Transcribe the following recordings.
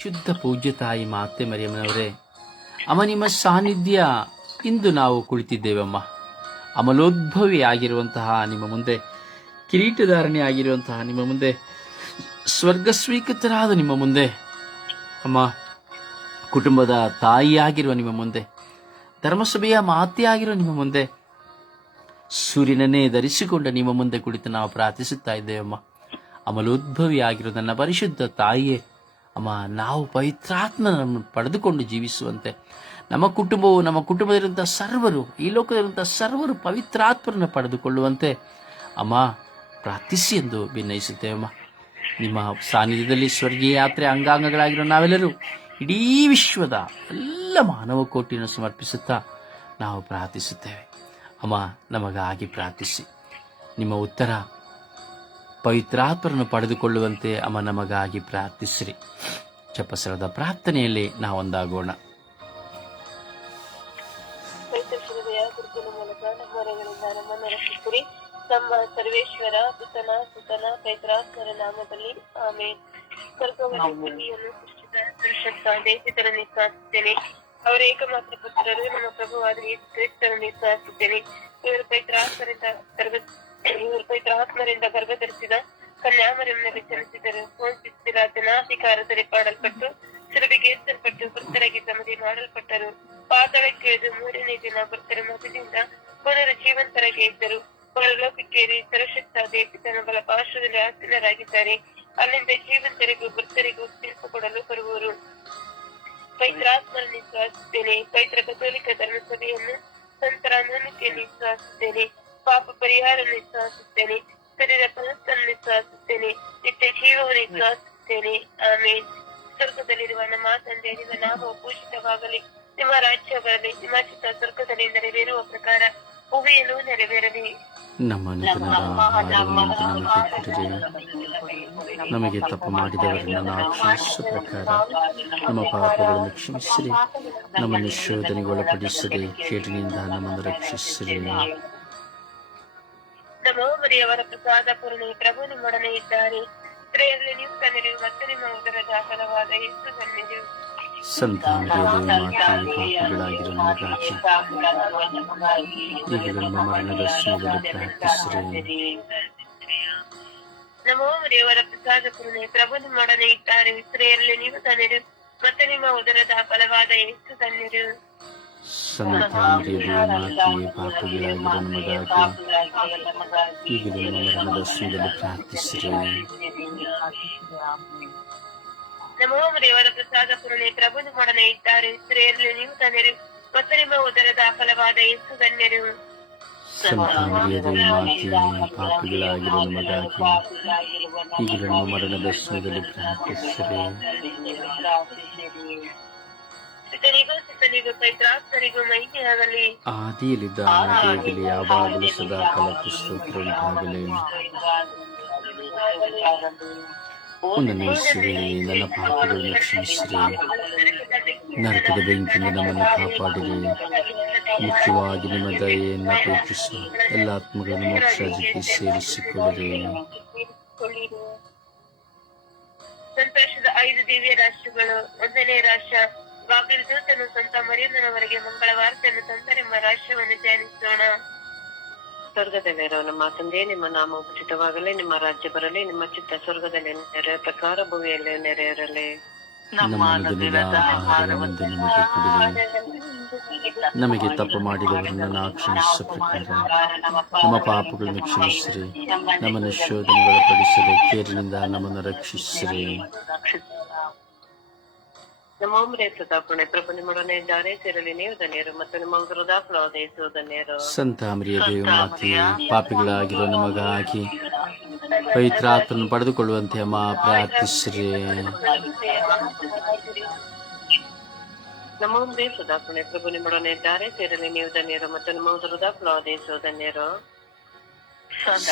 ಶುದ್ಧ ಪೂಜ್ಯ ತಾಯಿ ಮಾತೆ ಮರಿಯಮ್ಮನವರೇ ಅಮ್ಮ ನಿಮ್ಮ ಸಾನ್ನಿಧ್ಯ ಇಂದು ನಾವು ಕುಳಿತಿದ್ದೇವಮ್ಮ. ಅಮಲೋದ್ಭವಿ ಆಗಿರುವಂತಹ ನಿಮ್ಮ ಮುಂದೆ, ಕಿರೀಟಧಾರಣೆ ಆಗಿರುವಂತಹ ನಿಮ್ಮ ಮುಂದೆ ಸ್ವರ್ಗ ಸ್ವೀಕೃತರಾದ ನಿಮ್ಮ ಮುಂದೆ, ಅಮ್ಮ, ಕುಟುಂಬದ ತಾಯಿಯಾಗಿರುವ ನಿಮ್ಮ ಮುಂದೆ, ಧರ್ಮಸಭೆಯ ಮಾತೆಯಾಗಿರುವ ನಿಮ್ಮ ಮುಂದೆ, ಸೂರ್ಯನನ್ನೇ ಧರಿಸಿಕೊಂಡ ನಿಮ್ಮ ಮುಂದೆ ಕುಳಿತು ನಾವು ಪ್ರಾರ್ಥಿಸುತ್ತಾ ಇದ್ದೇವಮ್ಮ. ಅಮಲೋದ್ಭವಿ ಆಗಿರೋ ನನ್ನ ಪರಿಶುದ್ಧ ತಾಯಿಯೇ ಅಮ್ಮ, ನಾವು ಪವಿತ್ರಾತ್ಮನನ್ನು ಪಡೆದುಕೊಂಡು ಜೀವಿಸುವಂತೆ ನಮ್ಮ ಕುಟುಂಬವು ನಮ್ಮ ಕುಟುಂಬದಲ್ಲಿರುವಂಥ ಸರ್ವರು, ಈ ಲೋಕದಲ್ಲಿರುವಂಥ ಸರ್ವರು ಪವಿತ್ರಾತ್ಮರನ್ನು ಪಡೆದುಕೊಳ್ಳುವಂತೆ ಅಮ್ಮ, ಪ್ರಾರ್ಥಿಸಿ ಎಂದು ಭಿನ್ನಯಿಸುತ್ತೇವಮ್ಮ ನಿಮ್ಮ ಸಾನ್ನಿಧ್ಯದಲ್ಲಿ ಸ್ವರ್ಗೀಯ ಯಾತ್ರೆ ಅಂಗಾಂಗಗಳಾಗಿರೋ ನಾವೆಲ್ಲರೂ ಇಡೀ ವಿಶ್ವದ ಎಲ್ಲ ಮಾನವ ಕೋಟಿಯನ್ನು ಸಮರ್ಪಿಸುತ್ತಾ ನಾವು ಪ್ರಾರ್ಥಿಸುತ್ತೇವೆ. ಅಮ್ಮ, ನಮಗಾಗಿ ಪ್ರಾರ್ಥಿಸಿ. ನಿಮ್ಮ ಉತ್ತರ ಪವಿತ್ರಾತ್ಮರನ್ನು ಪಡೆದುಕೊಳ್ಳುವಂತೆ ಅಮ್ಮ ನಮಗಾಗಿ ಪ್ರಾರ್ಥಿಸಿರಿ. ಚಪ್ಪಸರದ ಪ್ರಾರ್ಥನೆಯಲ್ಲಿ ನಾವೊಂದಾಗೋಣ ನಮ್ಮ ಸರ್ವೇಶ್ವರ ಸುತನ ಸುತನ ಪೈತ್ರಾತ್ಮರ ನಾಮದಲ್ಲಿ. ಆಮೇಲೆ ಸ್ವರ್ಗವನ್ನು ಸೃಷ್ಟಿಸಿದ ಸರ್ವಶಕ್ತ ದೇಶಿತರನ್ನು ವಿಶ್ವಾಸಿಸುತ್ತೇನೆ ಅವರ ಏಕಮಾತ್ರ ಪುತ್ರರು ನಮ್ಮ ಪ್ರಭುವಾದ ಕ್ರಿಸ್ತರನ್ನು ವಿಶ್ವಾಸಿಸುತ್ತೇನೆ ಇವರು ಪೈತ್ರಾತ್ಮರಿಂದ ಗರ್ಭ ಪವಿತ್ರಾತ್ಮರಿಂದ ಗರ್ಭ ಧರಿಸಿದ ಕನ್ಯಾಮರನ್ನು ಜನಿಸಿದರು ಪೋಷಿಸಿರಾಜನ ಅಧಿಕಾರದಲ್ಲಿ ಪಾಡಲ್ಪಟ್ಟು ಸುರಭಿಗೆ ಎತ್ತಲ್ಪಟ್ಟು ಸಮಾಧಿ ಮಾಡಲ್ಪಟ್ಟರು. ಪಾತಳಕ್ಕೆ ಮೂರನೇ ದಿನ ವೃತ್ತರ ಮತದಿಂದ ಪುನರ್ ಜೀವಂತರಾಗಿ ಇದ್ದರು. ಪರಲೋಕಕ್ಕೇರಿ ಸರ್ವಶಕ್ತ ದೇವಿತನ ಬಲ ಪಾರ್ಶ್ವದಲ್ಲಿ ಆಸೀನರಾಗಿದ್ದಾರೆ. ಅಲ್ಲಿಂದ ಜೀವಂತರಿಗೂ ವೃತ್ತರಿಗೂ ತೀರ್ಪು ಕೊಡಲು ಬರುವರು. ಪೈತ್ರಾತ್ಮರನ್ನು ವಿಶ್ವಾಸಿಸುತ್ತೇನೆ ಪೈತ್ರ ಕಥೋಲಿಕ ಧರ್ಮಸಭೆಯನ್ನು ಸಂತರ ನೇಮಿಕೆಯನ್ನು ವಿಶ್ವಾಸಿಸುತ್ತೇನೆ ಪಾಪ ಪರಿಹಾರವನ್ನು ವಿಶ್ವಾಸಿಸುತ್ತೇನೆ ಶರೀರ ಪುನಸ್ತನ್ನು ವಿಶ್ವಾಸಿಸುತ್ತೇನೆ ನಿತ್ಯ ಜೀವವನ್ನು ವಿಶ್ವಾಸಿಸುತ್ತೇನೆ ಆಮೇಲೆ ಸ್ವರ್ಗದಲ್ಲಿರುವ ನಮ್ಮ ತಂದೆ ನಿಮ್ಮ ನಾಮವು ಪೂಜಿತವಾಗಲಿ. ನಿಮ್ಮ ರಾಜ್ಯ ಬರಲಿ ನಿಮ್ಮ ಚಿತ್ತ ಸ್ವರ್ಗದಲ್ಲಿ ನೆರವೇರುವ ಪ್ರಕಾರ ಭೂಮಿಯಲ್ಲೂ ನೆರವೇರಲಿ. ನಮ್ಮ ನಮಗೆ ತಪ್ಪು ಮಾಡಿದವರನ್ನು ಕ್ಷಮಿಸುವ ಪ್ರಕಾರ ನಮ್ಮ ಪಾಪಗಳನ್ನು ಕ್ಷಮಿಸಿರಿ. ನಮ್ಮನ್ನು ಶೋಧನೆಗೊಳಪಡಿಸಿರಿ ಕೇಟಿನಿಂದ ನಮ್ಮನ್ನು ರಕ್ಷಿಸಿರಿ. ನಮೋ ಮರಿಯವರ ಪ್ರಸಾದ ಪೂರ್ಣಿ ಪ್ರಭು ನಿಮ್ಮೊಡನೆ ಇದ್ದಾರೆ ಸ್ತ್ರೀಯರಲ್ಲಿ ನೀವು ತನ್ನಿರಿ ಮತ್ತು ನಿಮ್ಮ ಉದರದ ಫಲವಾದ ಎಷ್ಟು ತನ್ನಿರು ಸಂತಾನದೇವಿ ಮಾತೆ ಪಾಪಿಗಳಾಗಿರೋ ನಮಗಾಗಿ ಈಗ ನಮ್ಮ ಮರಣದ ಸಮಯದಲ್ಲಿ ಪ್ರಾರ್ಥಿಸಿರಿ. ನಮೋ ಮರಿಯವರ ಪ್ರಸಾದ ಪೂರ್ಣಿ ಪ್ರಭು ನಿಮ್ಮೊಡನೆ ಇದ್ದಾರೆ ಸ್ತ್ರೀಯರಲ್ಲಿ ನೀವು ತನ್ನಿರು ಮತ್ತು ನಿಮ್ಮ ಉದರದ ಫಲವಾದ ಎಷ್ಟು ತನ್ನಿರು ಸಂತಾನದೇವಿ ಮಾತೆ ಪಾಪಿಗಳಾಗಿರೋ ನಮಗಾಗಿ ಈಗ ನಮ್ಮ ಮರಣದ ಸಮಯದಲ್ಲಿ ಪ್ರಾರ್ಥಿಸಿರಿ ನಮೋ ಮರಿಯವರ ಪ್ರಸಾದ ಪೂರ್ಣಿ ಪ್ರಭು ನಿಮ್ಮೊಡನೆ ಇದ್ದಾರೆ ಸ್ತ್ರೀಯರಲ್ಲಿ ನೀವು ತನ್ನಿರು ಮತ್ತು ನಿಮ್ಮ ಉದರದ ಫಲವಾದ ಎಷ್ಟು ಧನ್ಯರು ಸಂತಾನದೇವಿ ಮಾತೆ ಪಾಪಿಗಳಾಗಿರೋ ನಮಗಾಗಿ ಈಗ ನಮ್ಮ ಮರಣದ ಸಮಯದಲ್ಲಿ ಪ್ರಾರ್ಥಿಸಿರಿ ಆದಿಯಲ್ಲಿದ್ದ ಹಾಗೆಯಾಗಲಿ ಯಾವಾಗಲೂ ಸದಾ ಕಾಲ ಸ್ತೋತ್ರ ಉಂಟಾಗಲಿ ಒಂದನೇ ಶ್ರೀ ನನ್ನ ಪಾಪಗಳನ್ನು ಕ್ಷಮಿಸಿರಿ ನರಕದ ಬೆಂಕಿಯಿಂದ ನಮ್ಮನ್ನು ಕಾಪಾಡಿರಿ ಮುಖ್ಯವಾಗಿ ನಿಮ್ಮ ದಯೆಯನ್ನು ಅಪೇಕ್ಷಿಸಿ ಎಲ್ಲ ಆತ್ಮಗಳನ್ನು ಮೋಕ್ಷಕ್ಕೆ ಸೇರಿಸಿಕೊಳ್ಳಿರಿ ಕೊಳ್ಳಿರಿ. ಸಂತೋಷದ ಐದು ದಿವ್ಯ ರಾಷ್ಟ್ರಗಳು ಒಂದನೇ ರಾಷ್ಟ್ರ ಬಾಬಿಲ್ ದೂತನು ಸಂತ ಮರಿಯಮ್ಮನವರಿಗೆ ತಂದ ನಿಮ್ಮ ರಾಷ್ಟ್ರವನ್ನು ಧ್ಯಾನಿಸೋಣ. ಸ್ವರ್ಗದಲ್ಲಿರೋ ನಮ್ಮ ತಂದೆ ನಿಮ್ಮ ನಾಮ ಉಚಿತವಾಗಲಿ ನಿಮ್ಮ ರಾಜ್ಯ ಬರಲಿ ನಿಮ್ಮ ಚಿತ್ತ ಸ್ವರ್ಗದಲ್ಲಿ ನೆರೆ ಪ್ರಕಾರ ಭೂಮಿಯಲ್ಲಿ ನೆರೆಯರಲಿ. ನಮಗೆ ತಪ್ಪು ಮಾಡಿದವರನ್ನು ನಮ್ಮ ಪಾಪಗಳನ್ನು ಕ್ಷಮಿಸ್ರಿ. ನಮ್ಮನ್ನು ಶೋಧನೆಗೊಳಪಡಿಸದೆ ಕೇರಿನಿಂದ ನಮ್ಮನ್ನು ರಕ್ಷಿಸಿರಿ. ನಮ್ಮ ಒಮ್ಮೆ ಸುಧಾಪುಣೆ ಪ್ರಭು ನಿಮ್ಮೊಡನೆ ಇದ್ದಾರೆ ಸೇರಲಿ ನೀವು ಧನ್ಯರು. ಮತ್ತು ನಮ್ಮ ಉಗುರದ ಫಲವಾದ ಯೇಸು ಧನ್ಯರು. ಸಂತ ಮರಿಯ ದೇವ ಮಾತೆಯೇ ಪಾಪಿಗಳಾಗಿರೋ ನಮಗಾಗಿ ಪವಿತ್ರಾತ್ಮನ್ನು ಪಡೆದುಕೊಳ್ಳುವಂತೆ ಅಮ್ಮ ಪ್ರಾರ್ಥಿಸ್ರಿ. ನಮ್ಮ ಒಮ್ಮೆ ಸುಧಾಪುಣೆ ಪ್ರಭು ನಿಮ್ಮೊಡನೆ ಇದ್ದಾರೆ ಸೇರಲಿ ನೀವು ಧನ್ಯರು. ಮತ್ತು ನಮ್ಮ ಹೃದಯ ಫಲವಾದ ಯೇಸು ಧನ್ಯರು.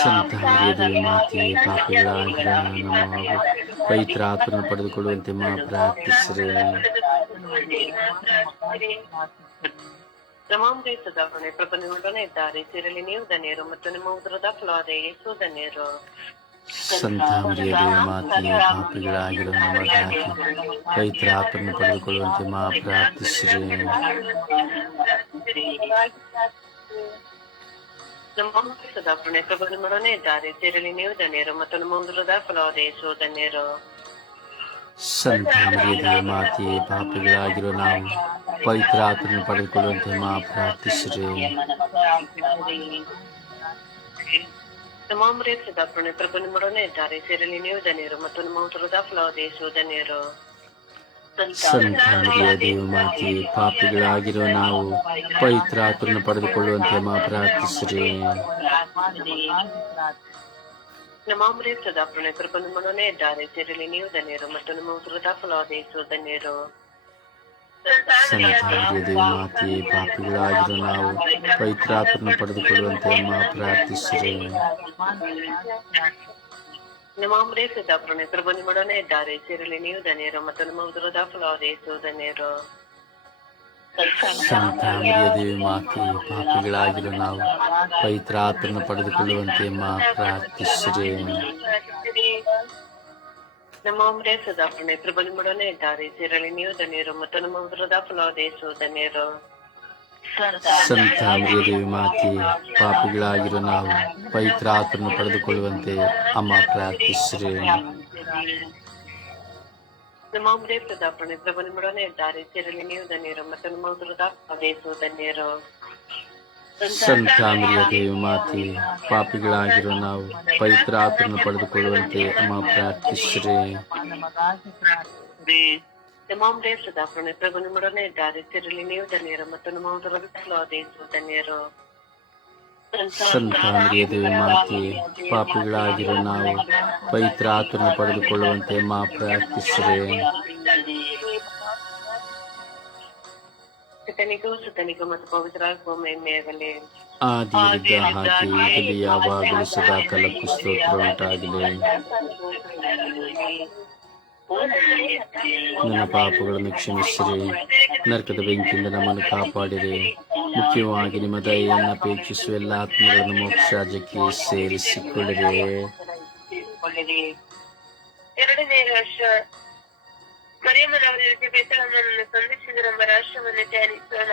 ಸಂತ ಮರಿಯ ದೇವ ಮಾತೆಯೇ ಪಾಪಿಗಳಾಗಿರೋ ನಮ್ಮ ಆತ್ಮನ ಪಡೆದುಕೊಳ್ಳುವಂತೆ ಮಾ ಪ್ರಾರ್ಥಿಸಿರಿ. ಪ್ರಭು ನಿಮ್ಮೊಡನೆ ಇದ್ದಾರೆ. ಸೇರಲಿ ನೀವು ಧನ್ಯರು ಮತ್ತು ನಿಮ್ಮ ಉದರದ ಫಲವಾದ ಯೇಸು ಧನ್ಯರು. ಸಂತಾಮರಿಯ ಮಾತೆಯೇ ಪಾಪಿಗಳಾಗಿರೋ ನಮಗಾಗಿ ಪವಿತ್ರ ಪಡೆದುಕೊಳ್ಳುವಂತೆ ಮಾ ಪ್ರಾರ್ಥಿಸಿರಿ. ನಮ್ಮ ಸದಾಪುಣೆ ಪ್ರಭು ಮಾಡನೇ ಇದ್ದಾರೆ ಸೇರಲಿ ನೀವು ಧನ್ಯರು ಮತ್ತು ನಮ್ಮ ಉದರದ ಫಲವಾದ ಯೇಸು ಧನ್ಯರು ಸಂತಾಮರಿಯ ದೇವಿ ಮಾತೆಯೇ ಪಾಪಿಗಳಾಗಿರೋ ನಾವು ಪವಿತ್ರ ಆತ್ಮನ್ನು ಪಡೆದುಕೊಳ್ಳುವಂತೆ ಮಾ ಪ್ರಾರ್ಥಿಸಿರಿ ನಮ್ಮ ಅಮರೇ ಸದಾಪುಣೆ ಪ್ರಭು ಮಾಡನೇ ಇದ್ದಾರೆ ಸೇರಲಿ ನೀವು ಧನ್ಯರು ಮತ್ತು ನಮ್ಮ ಉದರದ ಫಲವಾದ ಯೇಸು ಧನ್ಯರು ಸಂತಾಮರಿಯ ದೇವ ಮಾತಿ ಪಾಪಿಗಳಾಗಿರೋ ನಾವು ಪವಿತ್ರ ಆತ್ಮನ ಪಡೆದುಕೊಳ್ಳುವಂತೆ ಮಾ ಪ್ರಾರ್ಥಿಸಿರಿ. ನಮ್ಮ ಅಮರೇ ಸದಾಪುಣೆ ಪ್ರಭು ಮಾಡನೇ ಇದ್ದಾರೆ ಸೇರಲಿ ನೀವು ಧನ್ಯರು ಮತ್ತು ನಮ್ಮ ಉದರದ ಫಲವಾದೇಶು ಧನ್ಯರು. ಸಂತಾಮರಿಯ ದೇವಿ ಮಾತೆಯೇ ಪಾಪಿಗಳಾಗಿರೋ ನಾವು ಪವಿತ್ರ ಆತ್ಮನ್ನು ಪಡೆದುಕೊಳ್ಳುವಂತೆ ಮಾ ಪ್ರಾರ್ಥಿಸಿರಿ. ನಮ್ಮ ಅಮರೇ ಸದಾಪುಣೆ ಪ್ರಭು ಮಾಡನೇ ಇದ್ದಾರೆ. ಸೇರಲಿ ನೀವು ಧನ್ಯರು ಮತ್ತು ನಮ್ಮ ಉದರದ ಫಲವಾದ ಯೇಸು ಧನ್ಯರು. ದೇವಿ ಮಾತೆ ಪಾಪಿಗಳಾಗಿರೋ ನಾವು. ಪವಿತ್ರ ಆತನ ಪಡೆದುಕೊಳ್ಳುವಂತೆ ಮಾ ಪ್ರಾರ್ಥಿಸಿರಿ. ನಮ್ಮ ಅಮರೇ ಸದಾಪುಣೆ ಪ್ರಭು ಮಾಡನೇ ಇದ್ದಾರೆ. ಸೇರಲಿ ನೀವು ಧನ್ಯರು ಮತ್ತು ನಮ್ಮ ಉದರದ ಧನ್ಯರು. ಸಂತಾಮರಿಯ ದೇವಿ ಮಾತೆ ಪಾಪಿಗಳಾಗಿರೋ ನಾವು ಪವಿತ್ರ ಆತ್ಮನ್ನು ಪಡೆದುಕೊಳ್ಳುವಂತೆ ಅಮ್ಮ ಪ್ರಾರ್ಥಿಸಿರಿ. ನಮ್ಮ ಪ್ರಭು ಇದ್ದಾರೆ. ಸೇರಲಿ ನೀವು ಧನ್ಯರು ಮತ್ತು ನಮ್ಮ ಧನ್ಯರು. ಸಂತಾಮರಿಯ ದೇವಿ ಮಾತೆ ಪಾಪಿಗಳಾಗಿರೋ ನಾವು ಪವಿತ್ರ ಆತ್ಮನ್ನು ಪಡೆದುಕೊಳ್ಳುವಂತೆ ಅಮ್ಮ ಪ್ರಾರ್ಥಿಸಿರಿ. ನಮ್ಮ ಸದಾಪುಣೆ ಪ್ರಭು ಮಾಡನೇ ಇದ್ದಾರೆ. ಸೇರಲಿ ನೀವು ಧನ್ಯರು ಮತ್ತು ನಮ್ಮ ಉದರದ ಫಲವಾದ ಯೇಸು ಧನ್ಯರು. ಸಂತಾಮರಿಯ ದೇವಿ ಮಾತೆಯೇ ಪಾಪಿಗಳಾಗಿರೋ ನಾವು ಪವಿತ್ರ ಆತನ ಪಡೆದುಕೊಳ್ಳುವಂತೆ ಮಾ ಪ್ರಾರ್ಥಿಸಿದೆ ಸುತನಿಗೂ ಸುತನಿಗೂ ಮತ್ತು ಪವಿತ್ರ ಮಹಿಮೆಯಾಗಲಿ ಆದಿಯಿದ್ದ ಹಾಗೆ ಈಗಲೂ ಯಾವಾಗಲೂ ಸದಾ ಕಾಲಕ್ಕೂ ಸ್ತೋತ್ರ ಉಂಟಾಗಲಿ ನನ್ನ ಪಾಪಗಳನ್ನು ಕ್ಷಮಿಸಿರಿ. ನರಕದ ಬೆಂಕಿಯಿಂದ ನಮ್ಮನ್ನು ಕಾಪಾಡಿರಿ. ಮುಖ್ಯವಾಗಿ ನಿಮ್ಮ ದಯೆಯನ್ನು ಅಪೇಕ್ಷಿಸುವ ಎಲ್ಲ ಆತ್ಮಗಳನ್ನು ಮೋಕ್ಷಾಜಕ್ಕೆ ಸೇರಿಸಿಕೊಳ್ಳಿರಿ. ಎರಡನೇ ರಾಷ್ಟ್ರ ಮರಿಯಮ್ಮನವರಿಗೆ ಬೇತಳಮ್ಮನನ್ನು ನಮ್ಮ ರಾಷ್ಟ್ರವನ್ನು ಧ್ಯಾನಿಸೋಣ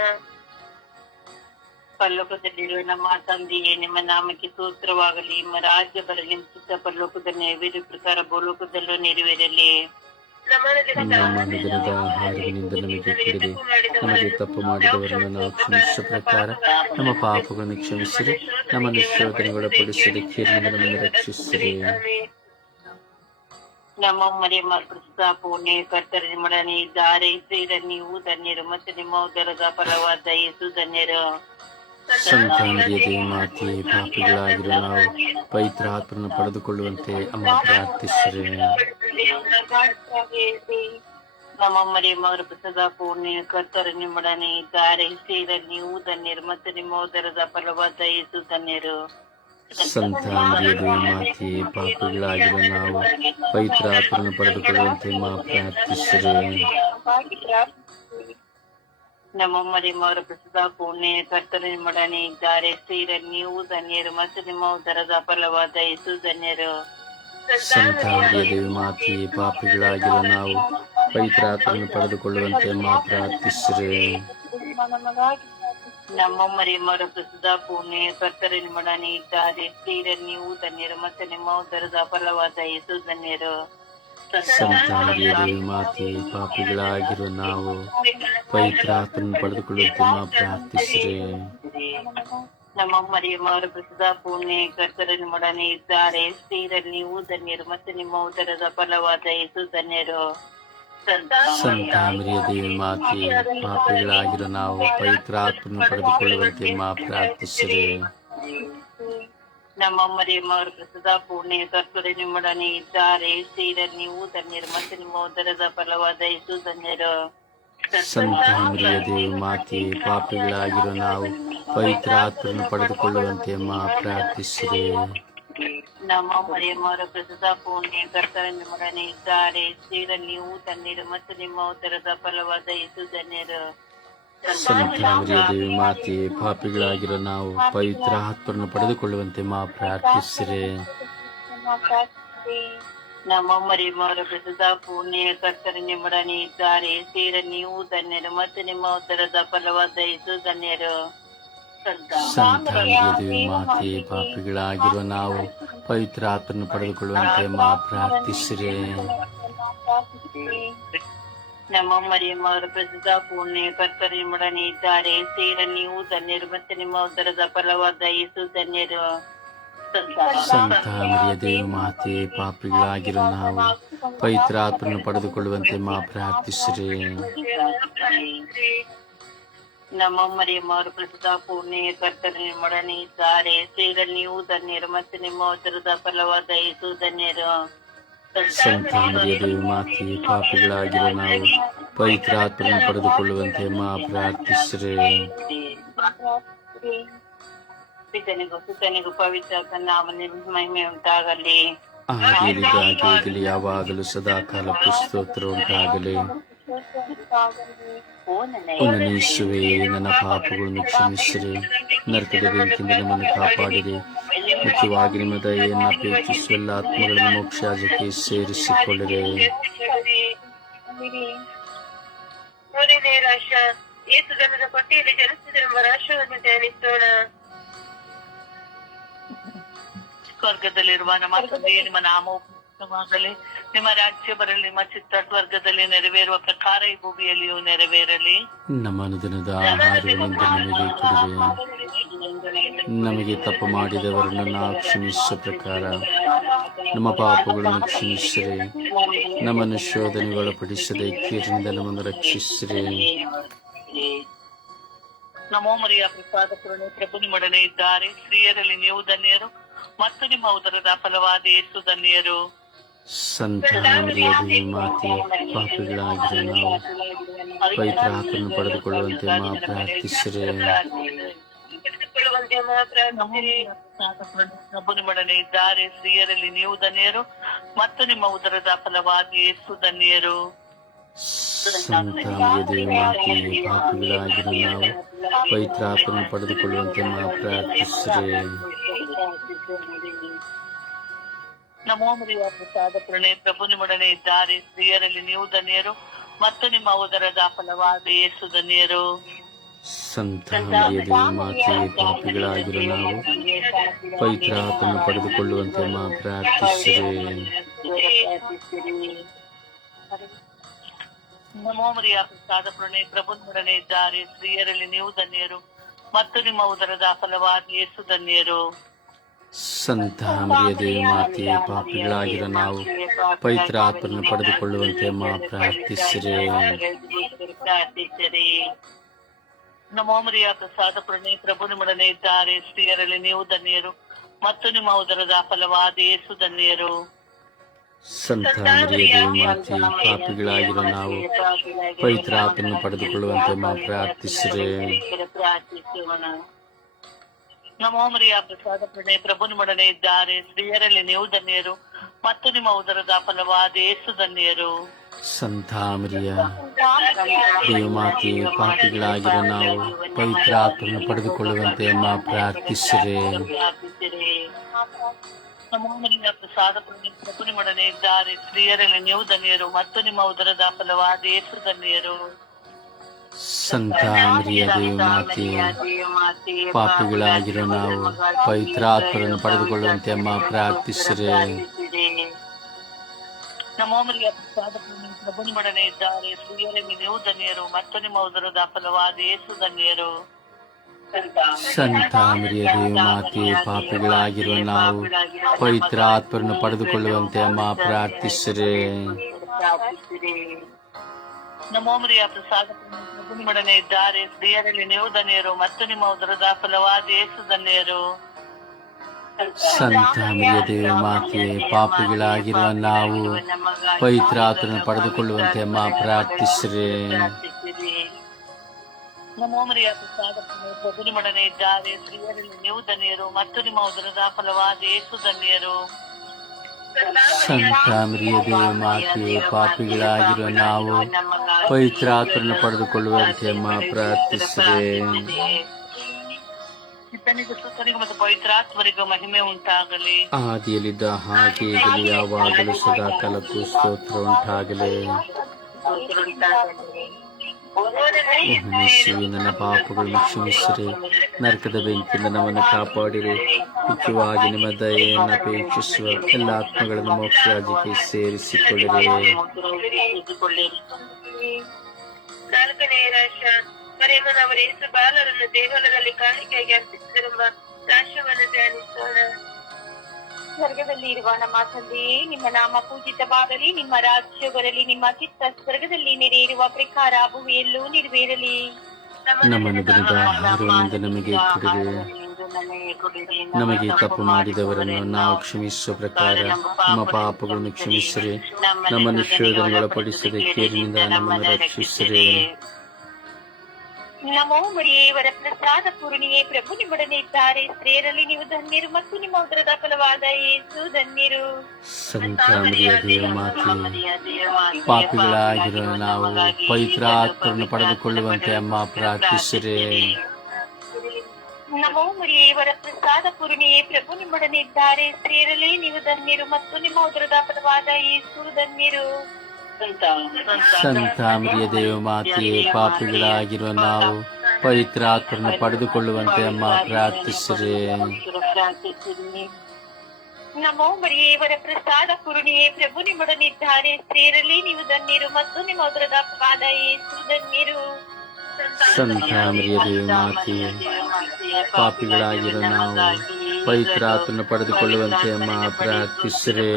ಪರಲೋಕದಲ್ಲಿರುವ ನಮ್ಮ ತಂದೆಯೇ ನಿಮ್ಮ ನಾಮಕ್ಕೆ ಸೂತ್ರವಾಗಲಿ ನಿಮ್ಮ ರಾಜ್ಯ ಬರಲಿ ನಿಮ್ಮ ಚಿತ್ತ ಪರಲೋಕದಲ್ಲಿ ನೆರವೇರಿದ ಪ್ರಕಾರ ಭೂಲೋಕದಲ್ಲೂ ನೆರವೇರಲಿ. ನಮಗೆ ತಪ್ಪು ಮಾಡಿದವರನ್ನು ನಾವು ಕ್ಷಮಿಸುವ ಪ್ರಕಾರ ನಮ್ಮ ಪಾಪಗಳನ್ನು ಕ್ಷಮಿಸಿರಿ. ನಮ್ಮ ಶೋಧನೆಗೊಳಪಡಿಸಿರಿ ಕೀರ್ನಿಂದ ನಮ್ಮನ್ನು ರಕ್ಷಿಸಿರಿ. ನಮ್ಮ ಮನೆ ಪ್ರಸ್ತಾಪವನ್ನೇ ಕರ್ತರ ನಿಮ್ಮೊಡನೆ ಇದ್ದಾರೆ ಇದ್ದೀರ ನೀವು ಧನ್ಯರು ಮತ್ತು ನಿಮ್ಮ ಉದರದ ಪರವಾದ ಯೇಸು ಧನ್ಯರು. ಸಂತಾನರಿಯ ದೇವಿ ಮಾತೆಯೇ ಪಾಪಿಗಳಾಗಿರೋ ನಾವು ಪವಿತ್ರ ಆತ್ಮನ ಪಡೆದುಕೊಳ್ಳುವಂತೆ ಅಮ್ಮ ಪ್ರಾರ್ಥಿಸಿದೆ ನಮ್ಮ ಮನೆ ಮಗರ ಪೂರ್ಣಿಯ ಕರ್ತರ ನಿಮ್ಮೊಡನೆ ಇದ್ದಾರೆ. ಇದ್ದೀರ ನೀವು ಧನ್ಯರು ಮತ್ತು ನಿಮ್ಮ ಉದರದ ಫಲವಾದ ಯೇಸು ಧನ್ಯರು ಸಂತಾನರಿಯ ದೇವಿ ಮಾತೆಯೇ ಪಾಪಿಗಳಾಗಿರೋ ನಾವು ಪವಿತ್ರ ಆತ್ಮನ ಪಡೆದುಕೊಳ್ಳುವಂತೆ ಅಮ್ಮ ಪ್ರಾರ್ಥಿಸಿರಿ. ನಮ್ಮ ಮರಿ ಪ್ರಸಿದ್ಧ ಪ್ರಸ್ತಾಪವನ್ನೇ ಕರ್ತರ ನಿಮ್ಮೊಡನೆ ಇದ್ದಾರೆ. ಸ್ತ್ರೀರ ನೀವು ಧನ್ಯರು ಮತ್ತು ನಿಮ್ಮ ಉದರದ ಫಲವಾದ ಯೇಸು ಧನ್ಯರು. ದೇವಿ ಮಾತಿ ಪಾಪಿಗಳಾಗಿರೋ ನಾವು ಪವಿತ್ರ ಆತ್ಮನ್ನು ಪಡೆದುಕೊಳ್ಳುವಂತೆ ಮಾತ್ರ ಪ್ರಾರ್ಥಿಸಿರಿ. ನಮ್ಮ ಮರಿ ಪ್ರಸಿದ್ಧ ಪ್ರಸ್ತಾಪವನ್ನೇ ಕರ್ತರ ನಿಮ್ಮೊಡನೆ ಇದ್ದಾರೆ. ಸ್ತ್ರೀರ ನೀವು ಧನ್ಯರು ಮತ್ತು ನಿಮ್ಮ ಉದರದ ಫಲವಾದ ಯೇಸು ಧನ್ಯರು. ಸಂತಾನರಿಯ ಮಾತೆ ಪಾಪಿಗಳಾಗಿರುವ ಪಾಪಿಗಳಾಗಿರೋ ನಾವು ಪವಿತ್ರ ಆತ್ಮನ್ನು ಪಡೆದುಕೊಳ್ಳುತ್ತೆ ನಾವು ಪ್ರಾರ್ಥಿಸಿದೆ ನಮ್ಮ ಮರಿ ಮಗರ ಪ್ರಸ್ತಾಪವನ್ನೇ ಕರ್ತರ ನಿಮ್ಮೊಡನೆ ಇದ್ದಾರೆ ಸ್ತ್ರೀಯರಲ್ಲಿ ನೀವು ಧನ್ಯರು ಮತ್ತು ನಿಮ್ಮ ಉದರದ ಫಲವಾದ ಯೇಸು ಧನ್ಯರು. ಸಂತಾನರಿಯ ದೇವಿ ಮಾತೆ ಪಾಪಿಗಳಾಗಿರೋ ನಾವು ಪವಿತ್ರ ಆತ್ಮನ್ನು ಪಡೆದುಕೊಳ್ಳುವಂತೆ ಮಾ ಪ್ರಾರ್ಥಿಸಿರಿ. ನಮ್ಮ ಮರಿಯಮ್ಮವರ ಮಗರ ಪ್ರಸ್ತಾಪವನ್ನೇ ಕರ್ತರು ನಿಮ್ಮೊಡನೆ ಇದ್ದಾರೆ ಸ್ತ್ರೀರ ನೀವು ಧನ್ಯರು ಮತ್ತು ನಿಮ್ಮ ಉದರದ ಫಲವಾದ ಯೇಸು ಧನ್ಯರು. ಸಂತಾನರಿಯ ದೇವಿ ಮಾತೆ ಪಾಪಿಗಳಾಗಿರೋ ನಾವು ಪವಿತ್ರ ಆತ್ಮನ್ನು ಪಡೆದುಕೊಳ್ಳುವಂತೆ ಅಮ್ಮ ಪ್ರಾರ್ಥಿಸಿದೆ ನಮ್ಮ ಮರಿಯಮ್ಮರ ಪ್ರಸ್ತಾಪವನ್ನೇ ಕರ್ತರ ನಿಮ್ಮೊಡನೆ ಇದ್ದಾರೆ ಸ್ತ್ರೀರ ನೀವು ಧನ್ಯರು ಮತ್ತು ನಿಮ್ಮ ಉದರದ ಫಲವಾದ ಯೇಸು ಧನ್ಯರು. ಸಂತಾನರಿಯ ದೇವಿ ಮಾತೆ ಪಾಪಿಗಳಾಗಿರೋ ನಾವು ಪವಿತ್ರ ಆತ್ಮರನ್ನು ಪಡೆದುಕೊಳ್ಳುವಂತೆ ಮಾ ಪ್ರಾರ್ಥಿಸಿರಿ. ನಮ್ಮ ಮಾರ ಪ್ರಸಿದ್ಧ ಪುಣ್ಯ ಕರ್ತರ ನಿಮ್ಮೊಡನೆ ಇದ್ದಾರೆ. ಸೇರ ನೀವು ಧನ್ಯರು ಮತ್ತು ನಿಮ್ಮ ಉತ್ತರದ ಫಲವಾದ ಇದು ಧನ್ಯರು. ಮಾತೆ ಪಾಪಿಗಳಾಗಿರುವ ನಾವು ಪವಿತ್ರ ಆತ್ಮನ್ನು ಪಡೆದುಕೊಳ್ಳುವಂತೆ ಮಾ ಪ್ರಾರ್ಥಿಸಿರೆ. ನಮ್ಮ ಮರಿಯಮ್ಮರ ಪ್ರಸಿದ್ಧ ಪುಣ್ಯ ಕರ್ತರು ನಿಮ್ಮೊಡನೆ ಇದ್ದಾರೆ ಸೇರ ನೀವು ಧನ್ಯರು ಮತ್ತು ನಿಮ್ಮ ಉತ್ತರದ ಫಲವಾದ ಯೇಸು ಧನ್ಯರು. ಸಂತ ದೇವ ಮಾತೆ ಪಾಪಿಗಳಾಗಿರೋ ನಾವು ಪವಿತ್ರ ಆತ್ಮನ್ನು ಪಡೆದುಕೊಳ್ಳುವಂತೆ ಮಾ ಪ್ರಾರ್ಥಿಸ್ರಿ. ನಮ್ಮ ಮರಿಯಮ್ಮವರು ಪ್ರಸಿದ್ಧ ಪುಣ್ಯ ಕರ್ತರು ನಿಮ್ಮೊಡನೆ ಇದ್ದಾರೆ ಸೇರ ನೀವು ಧನ್ಯರು ಮತ್ತು ನಿಮ್ಮ ಉತ್ತರದ ಫಲವಾದ ಯೇಸು ಧನ್ಯರು. ಸಂತ ದೇವಿ ಮಾತೆ ಪಾಪಿಗಳಾಗಿರುವ ನಾವು ಪವಿತ್ರ ಆತ್ಮನ ಪಡೆದುಕೊಳ್ಳುವಂತೆ ಮಾ ಪ್ರಾರ್ಥಿಸ್ರೆ. ಪಿತನಿಗೂ ಸುತನಿಗೂ ಪವಿತ್ರ ನಾಮನಿ ಮಹಿಮೆ ಉಂಟಾಗಲಿ. ಯಾವಾಗಲೂ ಸದಾ ಕಾಲ ಪುಸ್ತೋತ್ರ ಉಂಟಾಗಲಿ. ಓ ನನ್ನ ಉನ್ನನೇಶ್ವೇ ನನ್ನ ಪಾಪಗಳನ್ನು ಕ್ಷಮಿಸಿರಿ ನರಕದ ಬೆಂಕಿಯಿಂದ ನಮ್ಮನ್ನು ಕಾಪಾಡಿರಿ. ಮುಖ್ಯವಾಗಿ ನಿಮ್ಮ ದಯೆಯನ್ನು ಅಪೇಕ್ಷಿಸುವ ಎಲ್ಲ ಆತ್ಮಗಳನ್ನು ಮೋಕ್ಷಾಜಕ್ಕೆ ಸೇರಿಸಿಕೊಳ್ಳಿರಿ. ಸ್ವರ್ಗದಲ್ಲಿರುವ ನಮ್ಮ ತಂದೆಯೇ, ನಿಮ್ಮ ನಾಮವು ಪವಿತ್ರವಾಗಲಿ ನಿಮ್ಮ ರಾಜ್ಯ ಬರಲಿ ನಿಮ್ಮ ಚಿತ್ತ ಸ್ವರ್ಗದಲ್ಲಿ ನೆರವೇರುವ ಪ್ರಕಾರ ಈ ಭೂಮಿಯಲ್ಲಿಯೂ ನೆರವೇರಲಿ. ನಮ್ಮ ಅನುದಿನದ ಆಹಾರವನ್ನು ನಮಗೆ ನಮಗೆ ತಪ್ಪು ಮಾಡಿದವರನ್ನು ಕ್ಷಮಿಸುವ ಪ್ರಕಾರ ನಮ್ಮ ಪಾಪಗಳನ್ನು ಕ್ಷಮಿಸಿರಿ. ನಮ್ಮನ್ನು ಶೋಧನೆ ಒಳಪಡಿಸದೆ ಕೀರಿನಿಂದ ನಮ್ಮನ್ನು ರಕ್ಷಿಸಿರಿ. ನಮೋ ಮರಿಯ ಪ್ರಸಾದ ಪೂರ್ಣ ಪ್ರಭು ನಿಮ್ಮೊಡನೆ ಇದ್ದಾರೆ. ಸ್ತ್ರೀಯರಲ್ಲಿ ನೀವು ಧನ್ಯರು ಮತ್ತು ನಿಮ್ಮ ಉದರದ ಫಲವಾದ ಯೇಸು ಧನ್ಯರು. ಸಂತ ಮಾತಿ ಪಾಪಿಗಳಾಗಿರೋ ನಾವು ಪವಿತ್ರ ಆತ್ಮನ್ನು ಪಡೆದುಕೊಳ್ಳುವಂತೆ ಮಾ ಪ್ರಾರ್ಥಿಸಿರೆ. ಪ್ರಭು ಇದ್ದಾರೆ ಸ್ತ್ರೀಯರಲ್ಲಿ ನೀವು ಧನ್ಯರು ಮತ್ತು ನಿಮ್ಮ ಉದರದ ಫಲವಾಗಿ ಯೇಸು ಧನ್ಯರು. ಸಂತ ಮರಿಯದೇ ಮಾತೆ ಪಾಪಿಗಳಾಗಿರೋ ನಾವು ಪವಿತ್ರ ಆತ್ಮನ್ನು ಪಡೆದುಕೊಳ್ಳುವಂತೆ ಮಾ ಪ್ರಾರ್ಥಿಸಿರಿ. ನಮೋ ಮರಿಯ ಪ್ರಸಾದ ಪ್ರಣಯ ಪ್ರಭು ನಿಮ್ಮೊಡನೆ ಇದ್ದಾರೆ. ಸ್ತ್ರೀಯರಲ್ಲಿ ನೀವು ಧನ್ಯರು ಮತ್ತು ನಿಮ್ಮ ಉದರದ ಫಲವಾದ ಯೇಸು ಧನ್ಯರು. ಸಂತ ಮರಿಯದೇ ಮಾತೆ ಪಾಪಿಗಳಾಗಿರೋ ನಾವು ಪವಿತ್ರ ಆತ್ಮನ್ನು ಪಡೆದುಕೊಳ್ಳುವಂತೆ ಮಾ ಪ್ರಾರ್ಥಿಸಿರಿ. ನಮೋ ಮರಿಯ ಪ್ರಸಾದ ಪ್ರಣಯ ಪ್ರಭು ನಿಮ್ಮೊಡನೆ ಇದ್ದಾರೆ. ಸ್ತ್ರೀಯರಲ್ಲಿ ನೀವು ಧನ್ಯರು ಮತ್ತು ನಿಮ್ಮ ಉದರದ ಫಲವಾದ ಯೇಸು ಧನ್ಯರು. ಸಂತ ದೇವಿ ಮಾತೆ ಪಾಪಿಗಳಾಗಿರೋ ನಾವು ಪವಿತ್ರ ಆತ್ಮನ್ನು ಪಡೆದುಕೊಳ್ಳುವಂತೆ ಮಾ ಪ್ರಾರ್ಥಿಸಿರಿ. ನಮೋ ಮರಿಯ ಪ್ರಸಾದ ಪ್ರಣಿ ಪ್ರಭು ನಿಮ್ಮೊಡನೆ ಇದ್ದಾರೆ. ಸ್ತ್ರೀಯರಲ್ಲಿ ನೀವು ಧನ್ಯರು ಮತ್ತು ನಿಮ್ಮ ಉದರದ ಫಲವಾದ ಯೇಸು ಧನ್ಯರು. ಸಂತ ದೇವಿ ಮಾತೆ ಪಾಪಿಗಳಾಗಿರೋ ನಾವು ಪವಿತ್ರ ಆತ್ಮನ್ನು ಪಡೆದುಕೊಳ್ಳುವಂತೆ ಮಾ ಪ್ರಾರ್ಥಿಸಿರಿ. ಪ್ರಾರ್ಥಿಸೋಣ. ನಮೋ ಮರಿಯ ಪ್ರಸಾದ ಪ್ರಣೆ ಪ್ರಭು ನಿಮ್ಮೊಡನೆ ಇದ್ದಾರೆ. ಸ್ತ್ರೀಯರಲ್ಲಿ ನೀವು ಧನ್ಯರು. ಮತ್ತು ನಿಮ್ಮ ಉದರದ ಫಲವಾದ ಏಸು ಧನ್ಯರು. ಸಂತಾಮರಿಯ ದೇವಮಾತೆ ಪಾಪಿಗಳಾಗಿರೋ ನಾವು ಪವಿತ್ರ ಆತ್ಮನ್ನು ಪಡೆದುಕೊಳ್ಳುವಂತೆ ಅಮ್ಮ ಪ್ರಾರ್ಥಿಸಿರೆ. ನಮೋಮರಿಯ ಪ್ರಸಾದ ಪೂರ್ಣೆ ಪ್ರಭು ನಿಮ್ಮೊಡನೆ ಇದ್ದಾರೆ. ಸ್ತ್ರೀಯರಲ್ಲಿ ನೀವು ಧನ್ಯರು. ಮತ್ತು ನಿಮ್ಮ ಉದರದ ಫಲವಾದ ಏಸು ಧನ್ಯರು. ಸಂತ ಮರಿಯ ದೇವಮಾತೆ ಪಾಪಿಗಳಾಗಿರೋ ನಾವು ಪವಿತ್ರ ಆತ್ಮರನ್ನು ಪಡೆದುಕೊಳ್ಳುವಂತೆ ಅಮ್ಮ ಪ್ರಾರ್ಥಿಸಿರಿ. ಇದ್ದಾರೆ. ಸ್ತ್ರೀಯರಲ್ಲಿ ನೀವು ಧನ್ಯರು ಮತ್ತು ನಿಮ್ಮ ಉದರದ ಫಲವಾದ ಯೇಸು ಧನ್ಯರು. ಸಂತ ಮರಿಯ ದೇವಮಾತೆ ಪಾಪಿಗಳಾಗಿರುವ ನಾವು ಪವಿತ್ರ ಆತ್ಮರನ್ನು ಪಡೆದುಕೊಳ್ಳುವಂತೆ ಅಮ್ಮ ಪ್ರಾರ್ಥಿಸಿರಿ. ಪ್ರಾರ್ಥಿಸಿರಿ ನಮೋ ಮರಿಯ ಪ್ರಸಾದ ಪೂರ್ಣೆ ಇದ್ದಾರೆ. ಸ್ತ್ರೀಯರಲ್ಲಿ ನೀವು ಧನ್ಯರು ಮತ್ತು ನಿಮ್ಮ ಉದರದ ಫಲವಾದ ಯೇಸು ಧನ್ಯರು. ಸಂತ ಮರಿಯ ದೇವಮಾತೆ ಪಾಪಿಗಳಾಗಿರುವ ನಾವು ಪವಿತ್ರ ಆತ್ಮರನ್ನು ಪಡೆದುಕೊಳ್ಳುವಂತೆ ಮಾ ಪ್ರಾರ್ಥಿಸ್ರೆ. ನಮೋಮರಿಯ ನಮೋ ಮರಿಯ ಪ್ರಸಾದ ಪೂರ್ಣೆ ಇದ್ದಾರೆ. ಸ್ತ್ರೀಯರಲ್ಲಿ ನೀವು ಧನ್ಯರು ಮತ್ತು ನಿಮ್ಮ ಉದರದ ಫಲವಾದ ಯೇಸು ಧನ್ಯರು. ಸಂತ ದೇವ ಮಾತೆಯ ಪಾಪಿಗಳಾಗಿರುವ ನಾವು ಪವಿತ್ರ ಆತ್ಮರನ್ನು ಪಡೆದುಕೊಳ್ಳುವಂತೆ ಮಾ ಪ್ರಾರ್ಥಿಸಿದೆ. ಆದಿಯಲ್ಲಿದ್ದ ಹಾಗೆ ಯಾವಾಗಲೂ ಸದಾ ಕಾಲಕ್ಕೂ ಸ್ತೋತ್ರ ಉಂಟಾಗಲಿ. ಯೇಸುವೆ ನನ್ನ ಪಾಪಗಳನ್ನು ಕ್ಷಮಿಸಿರಿ ನರಕದ ಬೆಂಕಿಯಿಂದ ನಮ್ಮನ್ನು ಕಾಪಾಡಿರಿ. ಮುಖ್ಯವಾಗಿ ನಿಮ್ಮ ದಯೆಯನ್ನು ಅಪೇಕ್ಷಿಸುವ ಎಲ್ಲ ಆತ್ಮಗಳನ್ನು ಮೋಕ್ಷ ರಾಜ್ಯಕ್ಕೆ ಸೇರಿಸಿಕೊಳ್ಳಿರಿ. ನಾಲ್ಕನೆಯ ಮರಿಯಮ್ಮನವರ ಬಾಲರನ್ನು ದೇವಾಲಯದಲ್ಲಿ ಕಾಣಿಕೆಯಾಗಿ ಅರ್ಪಿಸಿದರೆಂಬ ರಾಶವನ್ನು ಧ್ಯಾನಿಸೋಣ. ಸ್ವರ್ಗದಲ್ಲಿ ಇರುವ ನಮ್ಮ ತಂದೆಯೇ, ನಿಮ್ಮ ನಾಮ ಪೂಜಿತವಾಗಲಿ, ನಿಮ್ಮ ರಾಜ್ಯ ಬರಲಿ ನಿಮ್ಮ ಚಿತ್ತ ಸ್ವರ್ಗದಲ್ಲಿ ನೆರೆಯಿರುವ ಪ್ರಕಾರ ಭೂಮಿಯಲ್ಲೂ ನೆರವೇರಲಿ. ನಮಗೆ ತಪ್ಪು ಮಾಡಿದವರನ್ನು ನಾವು ಕ್ಷಮಿಸುವ ಪ್ರಕಾರ ನಮ್ಮ ಪಾಪಗಳನ್ನು ಕ್ಷಮಿಸಿರಿ. ನಮ್ಮನ್ನು ಶೋಧನೆಗೊಳಪಡಿಸದೆ ಕೇರಿನಿಂದ ನಮ್ಮನ್ನು ರಕ್ಷಿಸಿರಿ. ನಮೋ ಮರಿಯೇವರ ಪ್ರಸಾದ ಪೂರ್ಣಿಯೇ ಪ್ರಭು ನಿಮ್ಮೊಡನೆ ಇದ್ದಾರೆ ಸ್ತ್ರೀಯರಲ್ಲಿ ನೀವು ಧನ್ಯರು ಮತ್ತು ನಿಮ್ಮ ಉದರದ ಫಲವಾದ ಯೇಸು ಧನ್ಯರು. ಸಂತ ನಾವು ಪವಿತ್ರ ಪಾಪಿಗಳಾಗಿರೋ ಪವಿತ್ರಾತ್ಮರನ್ನು ಪಡೆದುಕೊಳ್ಳುವಂತೆ ಅಮ್ಮ ಪ್ರಾರ್ಥಿಸಿರಿ ನಮೋ ಮರಿಯೇವರ ಪ್ರಸಾದ ಪೂರ್ಣಿಯೇ ಪ್ರಭು ನಿಮ್ಮೊಡನೆ ಇದ್ದಾರೆ ಸ್ತ್ರೀಯರಲ್ಲಿ ನೀವು ಧನ್ಯರು ಮತ್ತು ನಿಮ್ಮ ಉದರದ ಫಲವಾದ ಯೇಸು ಧನ್ಯರು. ಸಂತ ಮರಿಯ ದೇವ ಮಾತೆಯೇ ಪಾಪಿಗಳಾಗಿರುವ ನಾವು ಪವಿತ್ರಾತ್ಮರನ್ನು ಪಡೆದುಕೊಳ್ಳುವಂತೆ ಅಮ್ಮ ಪ್ರಾರ್ಥಿಸಿರಿ. ನಮೋ ಮರಿಯೇವರ ಪ್ರಸಾದ ಕುರುಣಿಯೇ ಪ್ರಭು ನಿಮ್ಮೊಡನಿದ್ದಾರೆ ಸೇರಲಿ ನೀವು ದನ್ನಿರು ಮತ್ತು ನಿಮ್ಮ ಉದರದ ಪಾದ ಏಸು ಧನ್ಯರು ಸಂತ ಮಾತೆ ಪಾಪಿಗಳಾಗಿರೋ ನಾವು ಪವಿತ್ರಾತ್ಮರನ್ನು ಪಡೆದುಕೊಳ್ಳುವಂತೆ ಅಮ್ಮ ಪ್ರಾರ್ಥಿಸಿರಿ.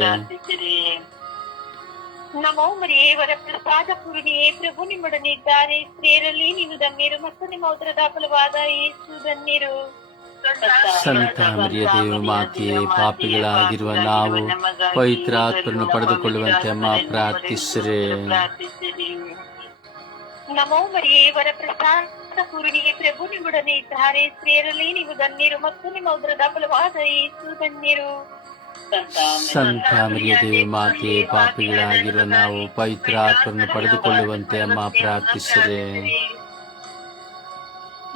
ನಮೋ ಮರಿಯೇವರ ಪ್ರಸಾದ ಪೂರ್ಣಿಯೇ ಪ್ರಭು ನಿಮ್ಮೊಡನೆ ಇದ್ದಾರೆ ಸ್ತ್ರೀಯರಲ್ಲಿ ನೀನು ಧನ್ಯರು ಮತ್ತು ನಿಮ್ಮ ಉದರದ ಫಲವಾದ ಯೇಸು ಧನ್ಯರು. ಸಂತ ಮರಿಯ ದೇವ ಮಾತೆಯೇ ಪಾಪಿಗಳಾಗಿರುವ ನಾವು ಪವಿತ್ರಾತ್ಮರನ್ನು ಪಡೆದುಕೊಳ್ಳುವಂತೆ ಅಮ್ಮ ಪ್ರಾರ್ಥಿಸಿರಿ. ನಮೋ ಮರಿಯೇವರ ಪ್ರಸಾದ ಪೂರ್ಣಿಯೇ ಪ್ರಭು ನಿಮ್ಮೊಡನೆ ಇದ್ದಾರೆ ಸ್ತ್ರೀಯರಲ್ಲಿ ನೀವು ಧನ್ಯರು ಮತ್ತು ನಿಮ್ಮ ಉದರದ ಫಲವಾದ ಯೇಸು ಧನ್ಯರು. ಸಂತ ಮರಿಯ ದೇವ ಮಾತೆ ಪಾಪಿಗಳಾಗಿರುವ ನಾವು ಪವಿತ್ರ ಆತ್ಮವನ್ನು ಪಡೆದುಕೊಳ್ಳುವಂತೆ ಅಮ್ಮ ಪ್ರಾರ್ಥಿಸಿದೆ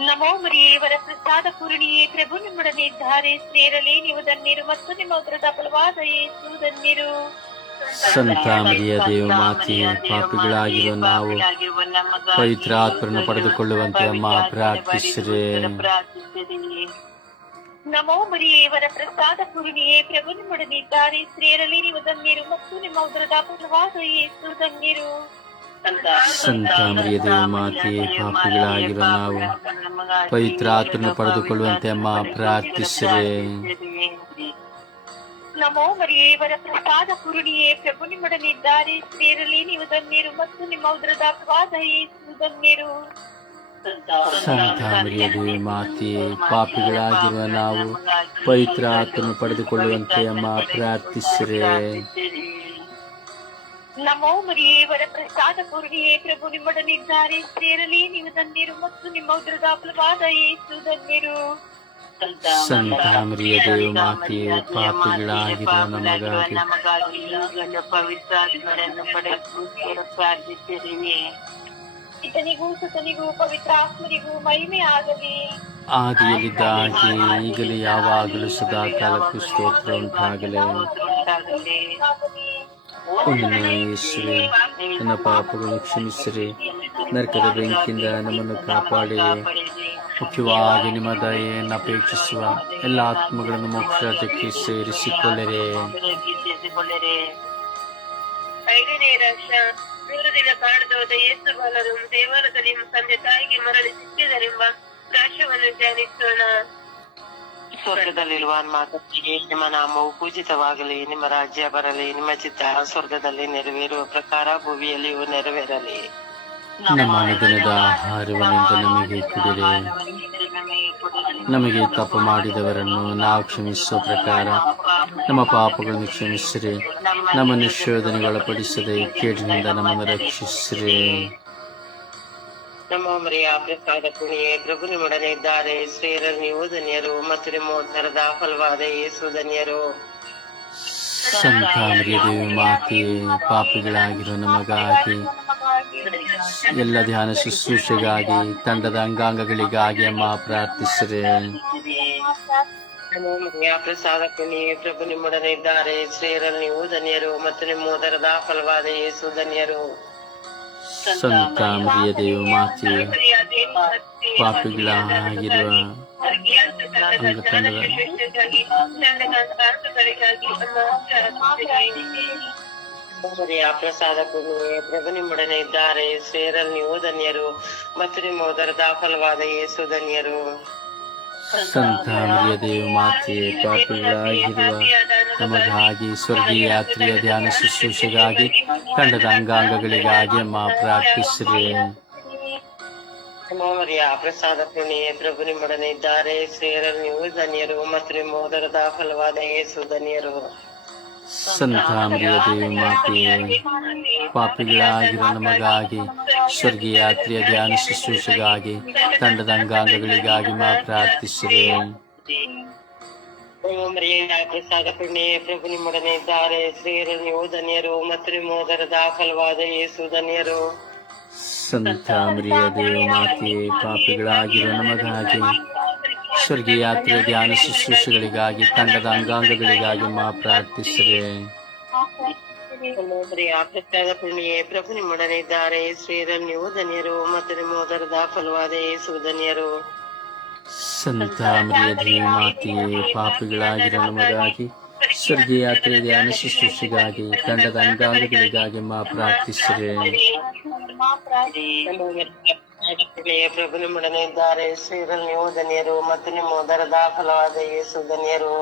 ನಮೋ ಮರಿಯೇವರ ಪ್ರಸಾದ ಪೂರ್ಣಿಯೇ ಪ್ರಭು ನಿಮ್ಮೊಡನೆ ಇದ್ದಾರೆ ಸೇರಲಿ ನೀವು ದನ್ನಿರು ಮತ್ತು ನಿಮ್ಮ ಉದ್ರದ ಫಲವಾದ ಯೇಸು ಧನ್ಯರು ಸಂತ ಮರಿಯ ದೇವ ಮಾತೆ ಪಾಪಿಗಳಾಗಿರುವ ನಾವು ಪವಿತ್ರ ಪವಿತ್ರಾತ್ಮರನ್ನು ಪಡೆದುಕೊಳ್ಳುವಂತೆ ಅಮ್ಮ ಪ್ರಾರ್ಥಿಸಿರಿ. ನಮೋ ಮರಿಯೇವರ ಪ್ರಸಾದ ಪೂರ್ಣಿಯೇ ಪ್ರಭು ನಿಮ್ಮೊಡನಿದ್ದಾರೆ ಸ್ತ್ರೀಯರಲ್ಲಿ ನೀವು ಧನ್ಯರು ಮತ್ತು ನಿಮ್ಮ ಉದರದ ಫಲವಾದ ಯೇಸು ಧನ್ಯರು ಸಂತ ಮರಿಯ ದೇವ ಮಾತೆಯೇ ನಾವು ಪವಿತ್ರಾತ್ಮರನ್ನು ಪಡೆದುಕೊಳ್ಳುವಂತೆ ಅಮ್ಮ ಪ್ರಾರ್ಥಿಸಿದೆ ನಮೋ ಮರಿಯೇವರ ಪ್ರಸಾದ ಪೂರ್ಣಿಯೇ ಪ್ರಭು ನಿಮ್ಮೊಡನಿದ್ದಾರೆ ಸ್ತ್ರೀಯರಲ್ಲಿ ನೀವು ಧನ್ಯರು ಮತ್ತು ನಿಮ್ಮ ಉದರದ ಫಲವಾದ ಯೇಸು ಧನ್ಯರು ಸಂತ ಮರಿಯ ದೇವ ಮಾತೆಯೇ ಪಾಪಿಗಳಾಗಿರುವ ನಾವು ಪವಿತ್ರಾತ್ಮರನ್ನು ಪಡೆದುಕೊಳ್ಳುವಂತೆ ಅಮ್ಮ ಪ್ರಾರ್ಥಿಸಿರೆ. ನಮೋ ಮರಿಯೇವರ ಪ್ರಸಾದ ಪೂರ್ಣಿಯೇ ಪ್ರಭು ನಿಮ್ಮೊಡನಿದ್ದಾರೆ ಸೇರಲಿ ನೀವು ಧನ್ಯರು ಮತ್ತು ನಿಮ್ಮ ಉದ್ರದ ಫಲವಾದ ಏಸು ಧನ್ಯರು. ಸಂತ ಮರಿಯ ದೇವ ಮಾತೆಯೇ ಪಾಪಿಗಳಾಗಿರುವ ನಮಗಾಗಿ. ಪವಿತ್ರ ಪಡೆದು ಪ್ರಾರ್ಥಿಸಿರಿ ಇತನಿಗೂ ಸುತನಿಗೂ ಪವಿತ್ರ ಮಹಿಮೆ ಆಗಲಿ ಆದಿಯಲ್ಲಿದ್ದ ಹಾಗೆ ಈಗಲೂ ಯಾವಾಗಲೂ ಸದಾ ಕಾಲಕ್ಕೂ ಸ್ತೋತ್ರ ಉಂಟಾಗಲಿ ಯೇಸುವೆ ನನ್ನ ಪಾಪಗಳು ಕ್ಷಮಿಸಿರಿ ನರಕದ ಬೆಂಕಿಯಿಂದ ನಮ್ಮನ್ನು ಕಾಪಾಡಿ ಮುಖ್ಯವಾಗಿ ನಿಮ್ಮ ದಯೆಯನ್ನು ಅಪೇಕ್ಷಿಸುವ ಎಲ್ಲ ಆತ್ಮಗಳನ್ನು ಮೋಕ್ಷಕ್ಕೆ ಸೇರಿಸಿಕೊಳ್ಳರೆ ಸೇರಿಸಿಕೊಳ್ಳಿರಿ ಐದನೇ ರಾಶ ದೂರದಿಂದ ಕಾಣದ ಯೇಸು ಬಾಲರು ದೇವಾಲಯದಲ್ಲಿ ತಂದೆ ತಾಯಿಗೆ ಮರಳಿ ಸಿಕ್ಕಿದರೆಂಬ ರಾಶವನ್ನು ಧ್ಯಾನಿಸೋಣ. ಸ್ವರ್ಗದಲ್ಲಿರುವ ಮಾತಿಗೆ ನಿಮ್ಮ ನಾಮವು ಪೂಜಿತವಾಗಲಿ, ನಿಮ್ಮ ರಾಜ್ಯ ಬರಲಿ, ನಿಮ್ಮ ಚಿತ್ತ ಸ್ವರ್ಗದಲ್ಲಿ ನೆರವೇರುವ ಪ್ರಕಾರ ಭೂಮಿಯಲ್ಲಿಯೂ ನೆರವೇರಲಿ. ನಮ್ಮ ಅನುದಿನದ ಆಹಾರವನ್ನಿಂದ ನಮಗೆ ಕುಡಿದೆ ನಮಗೆ ತಪ್ಪು ಮಾಡಿದವರನ್ನು ನಾವು ಕ್ಷಮಿಸುವ ಪ್ರಕಾರ ನಮ್ಮ ಪಾಪಗಳನ್ನು ಕ್ಷಮಿಸಿರಿ, ನಮ್ಮನ್ನು ಶೋಧನೆಗೊಳಪಡಿಸದೆ ಕೇಡಿನಿಂದ ನಮ್ಮನ್ನು ರಕ್ಷಿಸಿರಿ. ನಮ್ಮ ಮರಿಯ ಪ್ರಸಾದ ಪುಣಿಯೇ, ಪ್ರಭು ನಿಮ್ಮೊಡನೆ ಇದ್ದಾರೆ. ಶ್ರೀರ ನೀವು ಧನ್ಯರು ಮತ್ತು ನಿಮ್ಮ ಉತ್ತರದ ಫಲವಾದ ಯೇಸು ಧನ್ಯರು. ದೇವಿ ಮಾತೆ ಪಾಪಿಗಳಾಗಿರೋ ನಮಗಾಗಿ ಎಲ್ಲ ಧ್ಯಾನ ಶುಶ್ರೂಷೆಗಾಗಿ ತಂಡದ ಅಂಗಾಂಗಗಳಿಗಾಗಿ ಅಮ್ಮ ಪ್ರಾರ್ಥಿಸಿರೆ. ಪ್ರಸಾದಕ್ಕೆ ನೀವೇ ಪ್ರಭು ನಿಮ್ಮೊಡನೆ ಇದ್ದಾರೆ. ಸ್ತ್ರೀಯರಲ್ಲಿ ನೀವು ಧನ್ಯರು ಮತ್ತು ನಿಮ್ಮ ಉದರದ ಫಲವಾದ ಯೇಸು ಧನ್ಯರು. ಸಂತ ಮರಿಯ ದೇವ ಮಾತೆ ಪಾಪಿಗಳಾಗಿರುವ ಮರಿಯ ಪ್ರಸಾದ ಪುಣ್ಯ ಪ್ರಭು ನಿಮ್ಮೊಡನೆ ಇದ್ದಾರೆ. ಸೇರಲ್ ನೀವು ಧನ್ಯರು ಮತ್ತು ನಿಮ್ಮ ಉದರದ ಫಲವಾದ ಯೇಸು ಧನ್ಯರು. ಸಂತ ಮರಿಯ ದೇವ ಮಾತೆ ಪಾಪಿಗಳಾಗಿರುವ ನಮಗಾಗಿ ಸ್ವರ್ಗೀಯ ಯಾತ್ರೆಯ ಧ್ಯಾನ ಶುಶ್ರೂಷೆಗಾಗಿ ಕಂಡದ ಅಂಗಾಂಗಗಳಿಗಾಗಿ ಅಮ್ಮ ಪ್ರಾರ್ಥಿಸಿರಿ. ಮರಿಯ ಪ್ರಸಾದ ಪುಣ್ಯ ಪ್ರಭು ನಿಮ್ಮೊಡನೆ ಇದ್ದಾರೆ. ಸ್ತ್ರೀಯರಲ್ಲಿ ನೀವು ಧನ್ಯರು ಮತ್ತು ನಿಮ್ಮ ಉದರದ ಫಲವಾದ ಯೇಸು ಧನ್ಯರು. ಸಂತ ಮರಿಯ ದೇವ ಮಾತೆ ಪಾಪಿಗಳಾಗಿರುವ ನಮಗಾಗಿ ಸ್ವರ್ಗೀಯ ಯಾತ್ರೆಯ ಧ್ಯಾನ ಶುಶ್ರೂಷೆಗಾಗಿ ತಂಡದ ಅಂಗಾಂಗಗಳಿಗಾಗಿ ಮರಿಯ ಪ್ರಸಾದ ಪುಣ್ಯ ಪ್ರಭು ನಿಮ್ಮೊಡನೆ ಇದ್ದಾರೆ. ಸ್ತ್ರೀಯರಲ್ಲಿ ನೀವು ಧನ್ಯರು ಮತ್ತು ನಿಮ್ಮ ಉದರದ ಫಲವಾದ ಯೇಸು ಧನ್ಯರು. ಸಂತ ಮರಿಯ ದೇವ ಮಾತೆ ಪಾಪಿಗಳಾಗಿರುವ ನಮಗಾಗಿ ಸ್ವರ್ಗೀಯ ಯಾತ್ರೆ ಧ್ಯಾನ ಶುಶ್ರೂಷೆಗಳಿಗಾಗಿ ತಂಡದ ಅಂಗಾಂಗಗಳಿಗಾಗಿ ಮಾ ಪ್ರಾರ್ಥಿಸಿದೆ ಪುಣ್ಯ ಪ್ರಭು ನಿಮ್ಮೊಡನೆ ಇದ್ದಾರೆ. ನೀವು ಧನ್ಯರು ಮತ್ತು ನಿಮ್ಮ ಉದರದ ಫಲವಾದ ಯೇಸು ಧನ್ಯರು ಸಂತ ಮರಿಯ ದೇವ ಮಾತೆ ಪಾಪಿಗಳಾಗಿರುವ ನಮಗಾಗಿ ಸ್ವರ್ಗೀಯ ಯಾತ್ರೆಯ ಧ್ಯಾನ ಶುಶ್ರೂಷೆಗಾಗಿ ತಂಡದ ಅಂಗಾಂಗಗಳಿಗಾಗಿ ಮಾ ಪ್ರಾರ್ಥಿಸಿರಿ. ಪ್ರಭು ನಿಮ್ಮೊಡನೆ ಇದ್ದಾರೆ ಶ್ರೀರಲ್ ನೀವು ಧನ್ಯರು ಮತ್ತು ನಿಮ್ಮ ಉದರದ ಫಲವಾದ ಯೇಸು ಧನ್ಯರು.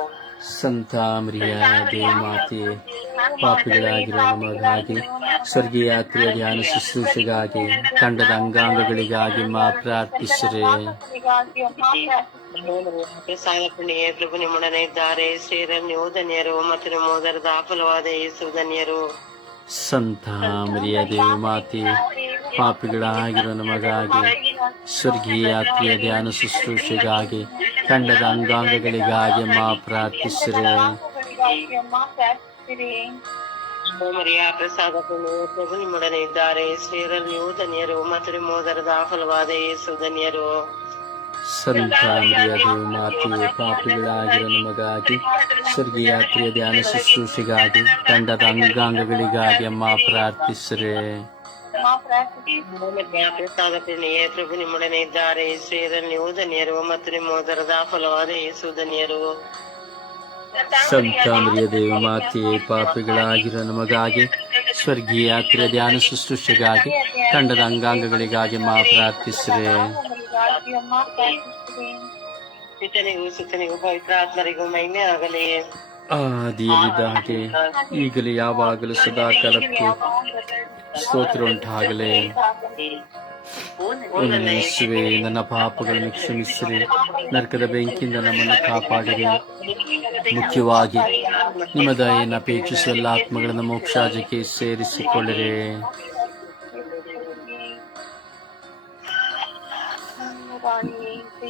ಮರಿಯ ದೇವ ಮಾತೆ ಪಾಪಿಗಳಾಗಿರುವ ನಮಗಾಗಿ ಸ್ವರ್ಗೀಯ ಯಾತ್ರೆಯ ಧ್ಯಾನ ಶುಶ್ರೂಷೆಗಾಗಿ ತಂಡದ ಅಂಗಾಂಗಗಳಿಗಾಗಿ ಮಾ ಪ್ರಾರ್ಥಿಸಿರಿ. ಪ್ರಸಾದ ಪುಣ್ಯ ಪ್ರಭು ನಿಮ್ಮೊಡನೆ ಇದ್ದಾರೆ. ಸ್ತ್ರೀಯರಲ್ಲಿ ನೀವು ಧನ್ಯರು ಮತ್ತು ನಿಮ್ಮ ಉದರದ ಫಲವಾದ ಯೇಸು ಧನ್ಯರು. ಸಂತ ಮರಿಯ ದೇವ ಮಾತೆ ಪಾಪಿಗಳಾಗಿರುವ ನಮಗಾಗಿ ಸ್ವರ್ಗೀಯ ಯಾತ್ರೆಯ ಧ್ಯಾನ ಶುಶ್ರೂಷೆಗಾಗಿ ತಂಡದ ಅಂಗಾಂಗಗಳಿಗಾಗಿ ಮಾ ಪ್ರಾರ್ಥಿಸಿರಿ. ಮರಿಯ ಪ್ರಸಾದ ಪ್ರಭು ನಿಮ್ಮೊಡನೆ ಇದ್ದಾರೆ. ಸ್ತ್ರೀಯರಲ್ಲಿ ನೀವು ಧನ್ಯರು ಮತ್ತು ನಿಮ್ಮ ಉದರದ ಫಲವಾದ ಯೇಸು ಧನ್ಯರು. ಸಂತ ಮರಿಯ ದೇವ ಮಾತೆ ಪಾಪಿಗಳಾಗಿರುವ ನಮಗಾಗಿ ಸ್ವರ್ಗೀಯಾತ್ರಿಯ ಧ್ಯಾನ ಶುಶ್ರೂಷೆಗಾಗಿ ತಂಡದ ಅಂಗಾಂಗಗಳಿಗಾಗಿ ಅಮ್ಮ ಪ್ರಾರ್ಥಿಸ್ರೆ. ಮರಿಯ ಪ್ರಸಾದ ಪುಣ್ಯ ಪ್ರಭು ನಿಮ್ಮೊಡನೆ ಇದ್ದಾರೆ. ಶ್ರೀರಲ್ಲಿ ನೀವು ಧನ್ಯರು ಮತ್ತು ನಿಮ್ಮ ಉದರದ ಫಲವಾದ ಯೇಸು ಧನ್ಯರು. ಸಂತ ಮರಿಯ ದೇವ ಮಾತೆ ಪಾಪಿಗಳಾಗಿರೋ ನಮಗಾಗಿ ಸ್ವರ್ಗೀಯ ಯಾತ್ರೆಯ ಧ್ಯಾನ ಶುಶ್ರೂಷೆಗಾಗಿ ತಂಡದ ಅಂಗಾಂಗಗಳಿಗಾಗಿ ಮಾ ಆಗಲಿ. ಆದಿಯಲ್ಲಿದ್ದ ಹಾಗೆ ಈಗಲೇ ಯಾವಾಗಲೂ ಸದಾ ಕಾಲಕ್ಕೆ ಸ್ತೋತ್ರ ಉಂಟಾಗಲೇ ಯೇಸುವೆ, ನನ್ನ ಪಾಪಗಳನ್ನು ಕ್ಷಮಿಸಿರಿ. ನರಕದ ಬೆಂಕಿಯಿಂದ ನಮ್ಮನ್ನು ಕಾಪಾಡಿರಿ. ಮುಖ್ಯವಾಗಿ ನಿಮ್ಮ ದಯೆಯನ್ನು ಅಪೇಕ್ಷಿಸುವ ಎಲ್ಲ ಆತ್ಮಗಳನ್ನು ಮೋಕ್ಷಾಜಕ್ಕೆ ಸೇರಿಸಿಕೊಳ್ಳಿರಿ.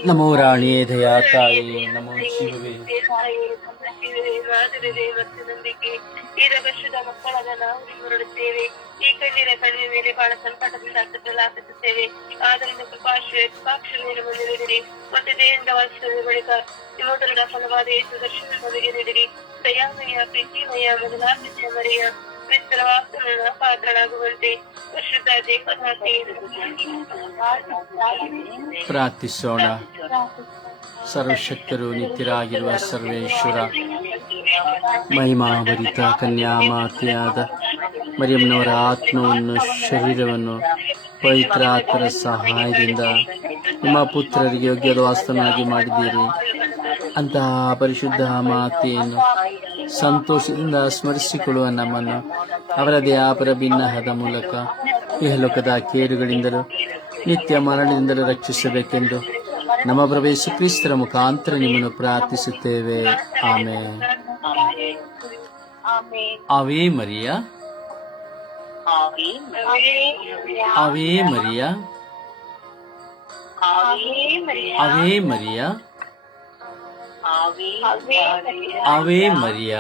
ನಮೋ ರಾಣಿಯೇ ದಯಾ ತಾಯಿ ನಮೋ ಶಿವವೇ ನಂಬಿಕೆ ಈ ವರ್ಷದ ಮಕ್ಕಳಾದ ನಾವು ಹೊರಡುತ್ತೇವೆ ಈ ಕಣ್ಣೀರ ಕಣ್ಣಿನ ಮೇಲೆ ಬಹಳ ಸಂಕಟದಿಂದ ಕತ್ತಲಾಪಿಸುತ್ತೇವೆ ಆದ್ದರಿಂದ ಕೃಪಾಶ್ರಯ ಕೃಪಾಕ್ಷರ ಬಂದಿರಿದಿರಿ ಮತ್ತೆ ದೇಹದಿಂದ ವಾಸಿಸಿದ ಬಳಿಕ ನಿಮ್ಮೊದರ ಫಲವಾದ ಯೇಸು ದರ್ಶನ ನಮಗೆ ನೀಡಿರಿ ದಯಾಮಯ ಪ್ರೀತಿಮಯ ಮೊದಲಾಪಿಸಿದ ಮರಿಯ ಪ್ರಾರ್ಥಿಸೋಣ. ಸರ್ವಶಕ್ತರು ನಿತ್ಯರಾಗಿರುವ ಸರ್ವೇಶ್ವರ, ಮಹಿಮಾಭರಿತ ಕನ್ಯಾಮಾತೆಯಾದ ಮರಿಯಮ್ಮನವರ ಆತ್ಮವನ್ನು, ಶರೀರವನ್ನು ಪವಿತ್ರ ಆತ್ಮರ ಸಹಾಯದಿಂದ ನಿಮ್ಮ ಪುತ್ರರಿಗೆ ಯೋಗ್ಯದ ವಾಸ್ತವನಾಗಿ ಮಾಡಿದ್ದೀರಿ. ಅಂತಹ ಪರಿಶುದ್ಧ ಮಾತೆಯನ್ನು ಸಂತೋಷದಿಂದ ಸ್ಮರಿಸಿಕೊಳ್ಳುವ ನಮ್ಮನ್ನು ಅವರ ಆಪರ ಭಿನ್ನಹದ ಮೂಲಕ ಇಹಲೋಕದ ಕೇರುಗಳಿಂದಲೂ ನಿತ್ಯ ಮರಣದಿಂದಲೂ ರಕ್ಷಿಸಬೇಕೆಂದು ನಮ್ಮ ಪ್ರವೇಶ ಕ್ರಿಸ್ತರ ಮುಖಾಂತರ ನಿಮ್ಮನ್ನು ಪ್ರಾರ್ಥಿಸುತ್ತೇವೆ. ಆಮೇಲೆ ಅವೇ ಮರಿಯ. ಅವೇ ಮರಿಯ. ಅವೇ ಮರಿಯ. ಅವೇ ಮರಿಯ